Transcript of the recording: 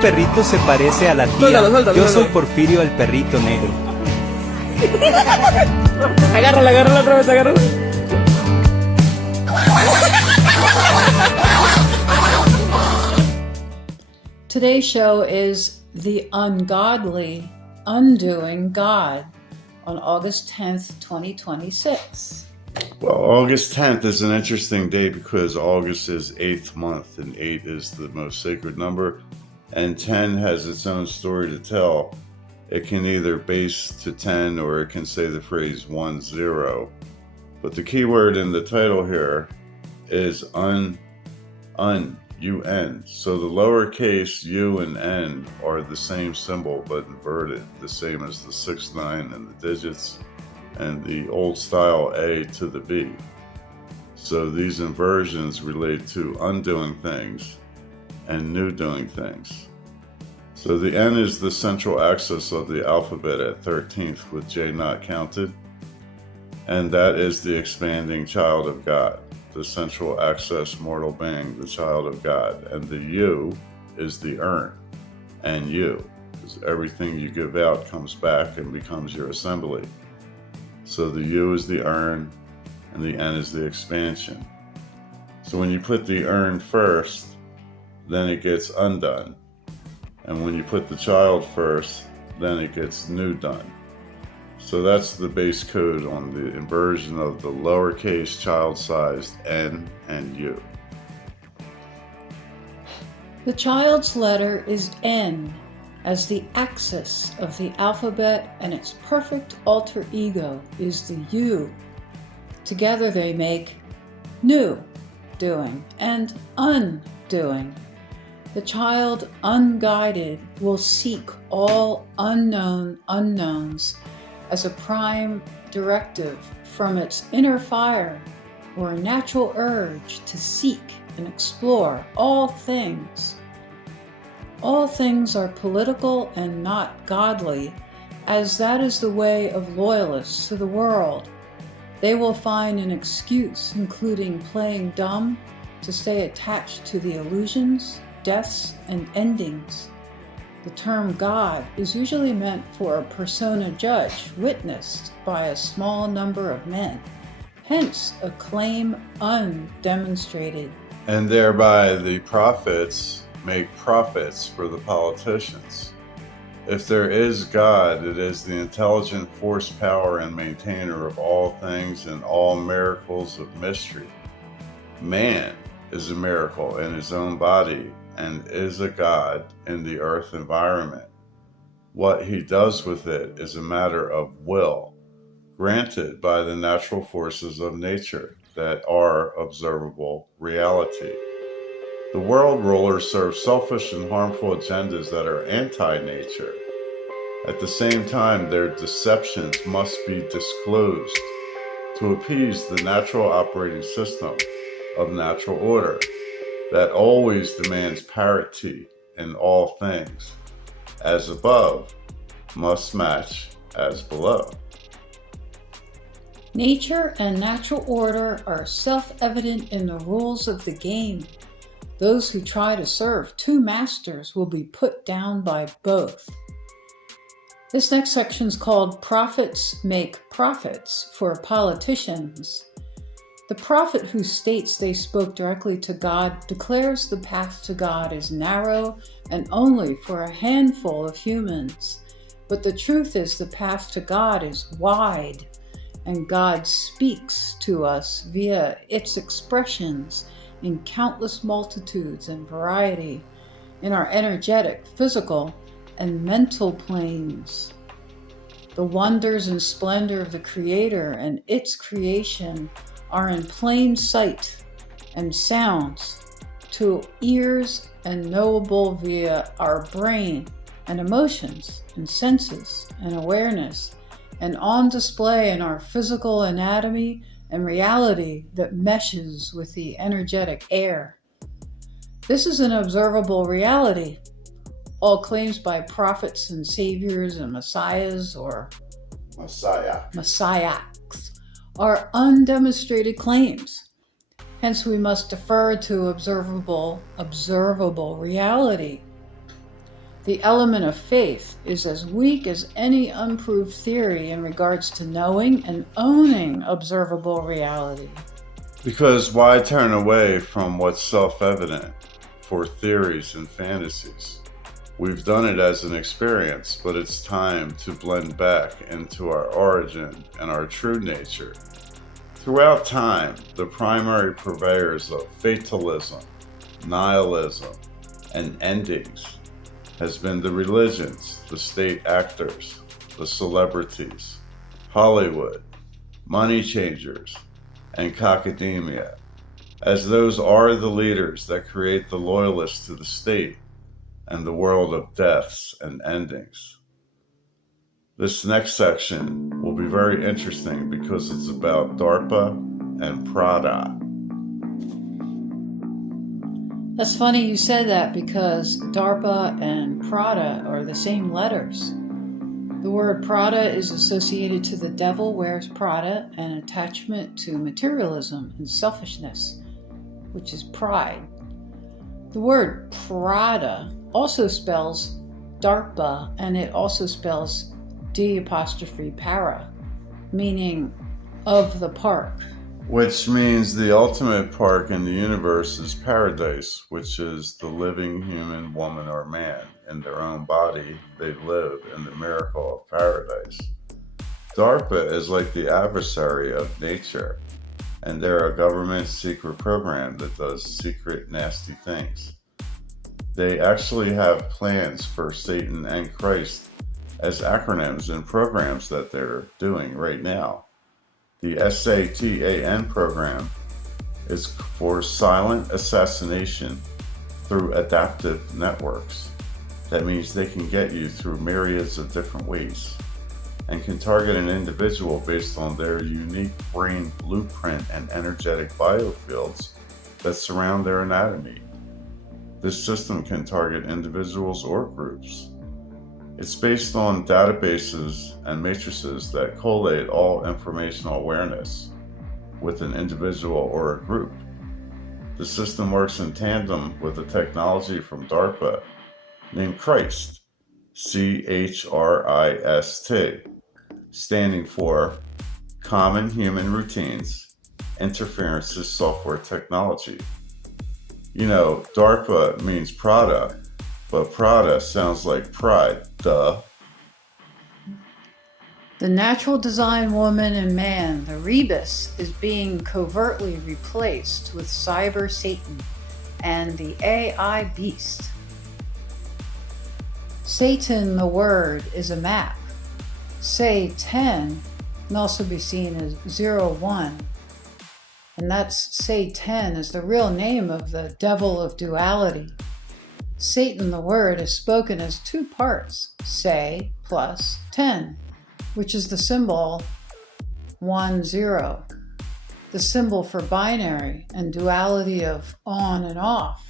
perrito se parece a la tía. Suéltalo, suéltalo, Yo soy suéltalo. Porfirio, el perrito negro. Agárrala, agárrala otra vez, agárrala. Today's show is The Ungodly Undoing God on August 10th, 2026. Well, August 10th is an interesting day because August is 8th month, and 8 is the most sacred number, and 10 has its own story to tell. It can either base to 10 or it can say the phrase 1-0. But the key word in the title here is un. So the lowercase u and n are the same symbol but inverted, the same as the 6, 9 and the digits, and the old style A to the B. So these inversions relate to undoing things and new doing things. So the N is the central axis of the alphabet at 13th with J not counted, and that is the expanding child of God, the central access mortal being, the child of God. And the U is the urn, and you, because everything you give out comes back and becomes your assembly. So the U is the urn, and the N is the expansion. So when you put the urn first, then it gets undone. And when you put the child first, then it gets new done. So that's the base code on the inversion of the lowercase child-sized N and U. The child's letter is N as the axis of the alphabet, and its perfect alter ego is the U. Together they make new doing and undoing. The child unguided will seek all unknown unknowns as a prime directive from its inner fire or a natural urge to seek and explore all things. All things are political and not godly, as that is the way of loyalists to the world. They will find an excuse, including playing dumb, to stay attached to the illusions, deaths, and endings. The term God is usually meant for a persona judge witnessed by a small number of men, hence a claim undemonstrated. And thereby the prophets make profits for the politicians. If there is God, it is the intelligent force, power, and maintainer of all things and all miracles of mystery. Man is a miracle in his own body and is a God in the earth environment. What he does with it is a matter of will, granted by the natural forces of nature that are observable reality. The world rulers serve selfish and harmful agendas that are anti-nature. At the same time, their deceptions must be disclosed to appease the natural operating system of natural order that always demands parity in all things. As above must match as below. Nature and natural order are self-evident in the rules of the game. Those who try to serve two masters will be put down by both. This next section is called Prophets Make Profits for Politicians. The prophet who states they spoke directly to God declares the path to God is narrow and only for a handful of humans. But the truth is the path to God is wide, and God speaks to us via its expressions in countless multitudes and variety in our energetic, physical, and mental planes. The wonders and splendor of the Creator and its creation are in plain sight and sounds to ears and knowable via our brain and emotions and senses and awareness, and on display in our physical anatomy and reality that meshes with the energetic air. This is an observable reality. All claims by prophets and saviors and messiahs or messiahs are undemonstrated claims. Hence we must defer to observable reality. The element of faith is as weak as any unproved theory in regards to knowing and owning observable reality. Because why turn away from what's self-evident for theories and fantasies? We've done it as an experience, but it's time to blend back into our origin and our true nature. Throughout time, the primary purveyors of fatalism, nihilism, and endings has been the religions, the state actors, the celebrities, Hollywood, money changers, and academia, as those are the leaders that create the loyalists to the state and the world of deaths and endings. This next section will be very interesting because it's about DARPA and Prada. That's funny you said that because DARPA and Prada are the same letters. The word Prada is associated to the devil wears Prada, an attachment to materialism and selfishness, which is pride. The word Prada also spells DARPA, and it also spells D''para, meaning of the park. Which means the ultimate park in the universe is paradise, which is the living human woman or man. In their own body, they live in the miracle of paradise. DARPA is like the adversary of nature, and they're a government secret program that does secret, nasty things. They actually have plans for Satan and Christ as acronyms and programs that they're doing right now. The SATAN program is for silent assassination through adaptive networks. That means they can get you through myriads of different ways and can target an individual based on their unique brain blueprint and energetic biofields that surround their anatomy. This system can target individuals or groups. It's based on databases and matrices that collate all informational awareness with an individual or a group. The system works in tandem with a technology from DARPA named CHRIST, CHRIST, standing for Common Human Routines, Interferences Software Technology. You know, DARPA means Prada, but Prada sounds like pride, duh. The natural design woman and man, the rebus, is being covertly replaced with cyber Satan and the AI beast. Satan, the word, is a map. Say 10 can also be seen as 01. And that's say 10 is the real name of the devil of duality. Satan, the word, is spoken as two parts, say plus 10, which is the symbol 1, 0, the symbol for binary and duality of on and off.